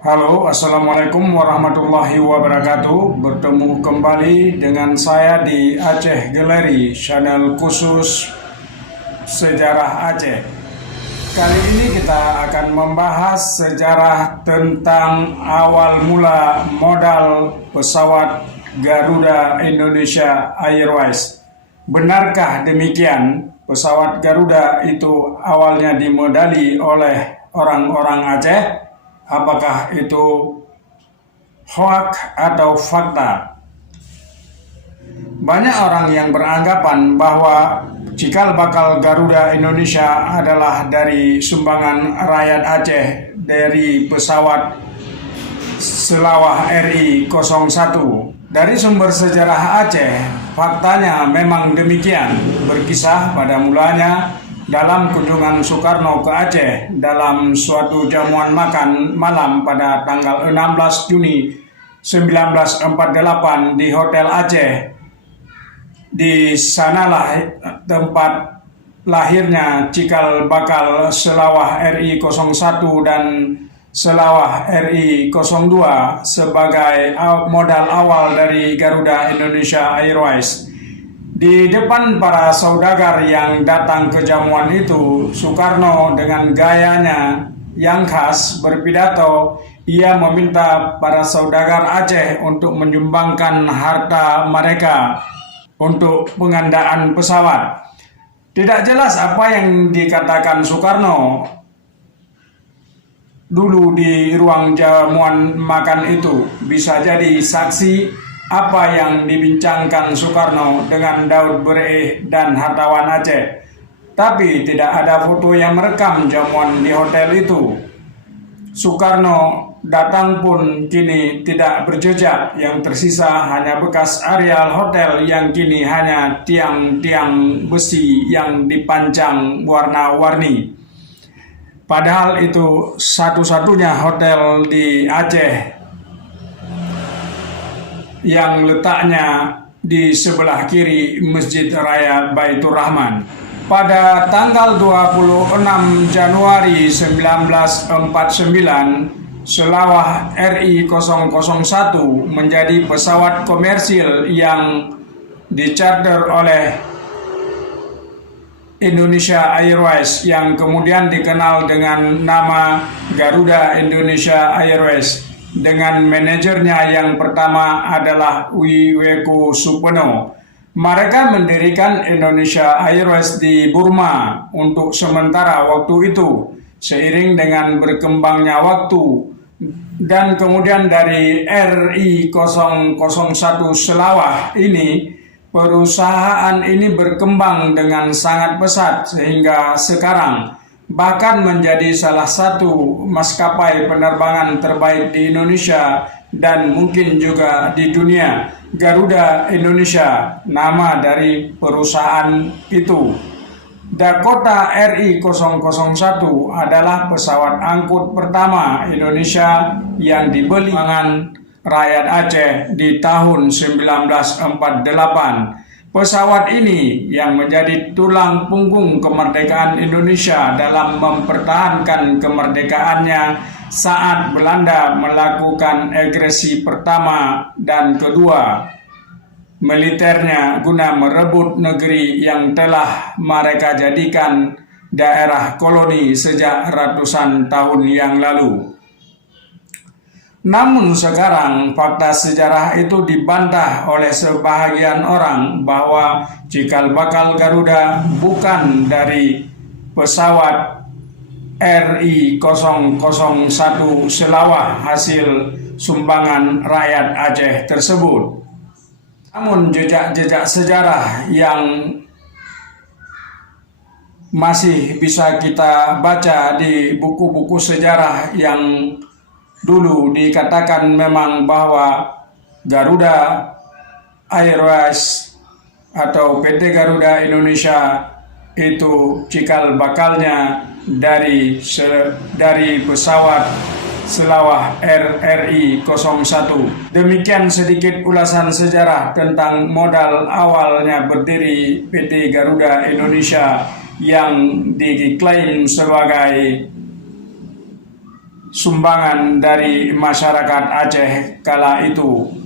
Halo, Assalamualaikum warahmatullahi wabarakatuh. Bertemu kembali dengan saya di Aceh Gallery, channel khusus sejarah Aceh. Kali ini kita akan membahas sejarah tentang awal mula modal pesawat Garuda Indonesia Airways. Benarkah demikian? Pesawat Garuda itu awalnya dimodali oleh orang-orang Aceh? Apakah itu hoax atau fakta? Banyak orang yang beranggapan bahwa cikal bakal Garuda Indonesia adalah dari sumbangan rakyat Aceh dari pesawat Selawah RI-01. Dari sumber sejarah Aceh, faktanya memang demikian. Berkisah pada mulanya dalam kunjungan Soekarno ke Aceh dalam suatu jamuan makan malam pada tanggal 16 Juni 1948 di Hotel Aceh. Di sanalah tempat lahirnya cikal bakal Selawah RI-01 dan Selawah RI-02 sebagai modal awal dari Garuda Indonesia Airways. Di depan para saudagar yang datang ke jamuan itu, Soekarno dengan gayanya yang khas berpidato. Ia meminta para saudagar Aceh untuk menyumbangkan harta mereka untuk pengadaan pesawat. Tidak jelas apa yang dikatakan Soekarno dulu di ruang jamuan makan itu. Bisa jadi saksi apa yang dibincangkan Soekarno dengan Daud Bereh dan hartawan Aceh. Tapi tidak ada foto yang merekam jamuan di hotel itu. Soekarno datang pun kini tidak berjejak, yang tersisa hanya bekas areal hotel yang kini hanya tiang-tiang besi yang dipancang warna-warni. Padahal itu satu-satunya hotel di Aceh yang letaknya di sebelah kiri Masjid Raya Baitur Rahman. Pada tanggal 26 Januari 1949, Selawah RI-001 menjadi pesawat komersil yang dicarter oleh Indonesia Airways yang kemudian dikenal dengan nama Garuda Indonesia Airways, dengan manajernya yang pertama adalah Wiweko Supeno. Mereka mendirikan Indonesia Airways di Burma untuk sementara waktu itu. Seiring dengan berkembangnya waktu dan kemudian dari RI-001 Selawah ini, perusahaan ini berkembang dengan sangat pesat sehingga sekarang bahkan menjadi salah satu maskapai penerbangan terbaik di Indonesia dan mungkin juga di dunia. Garuda Indonesia, nama dari perusahaan itu. Dakota RI-001 adalah pesawat angkut pertama Indonesia yang dibeli tangan rakyat Aceh di tahun 1948. Pesawat ini yang menjadi tulang punggung kemerdekaan Indonesia dalam mempertahankan kemerdekaannya saat Belanda melakukan agresi pertama dan kedua militernya guna merebut negeri yang telah mereka jadikan daerah koloni sejak ratusan tahun yang lalu. Namun sekarang fakta sejarah itu dibantah oleh sebahagian orang bahwa cikal bakal Garuda bukan dari pesawat RI-001 Selawah hasil sumbangan rakyat Aceh tersebut. Namun jejak-jejak sejarah yang masih bisa kita baca di buku-buku sejarah yang dulu dikatakan memang bahwa Garuda Airways atau PT Garuda Indonesia itu cikal bakalnya dari pesawat Selawah RI-01. Demikian sedikit ulasan sejarah tentang modal awalnya berdiri PT Garuda Indonesia yang diklaim sebagai sumbangan dari masyarakat Aceh kala itu.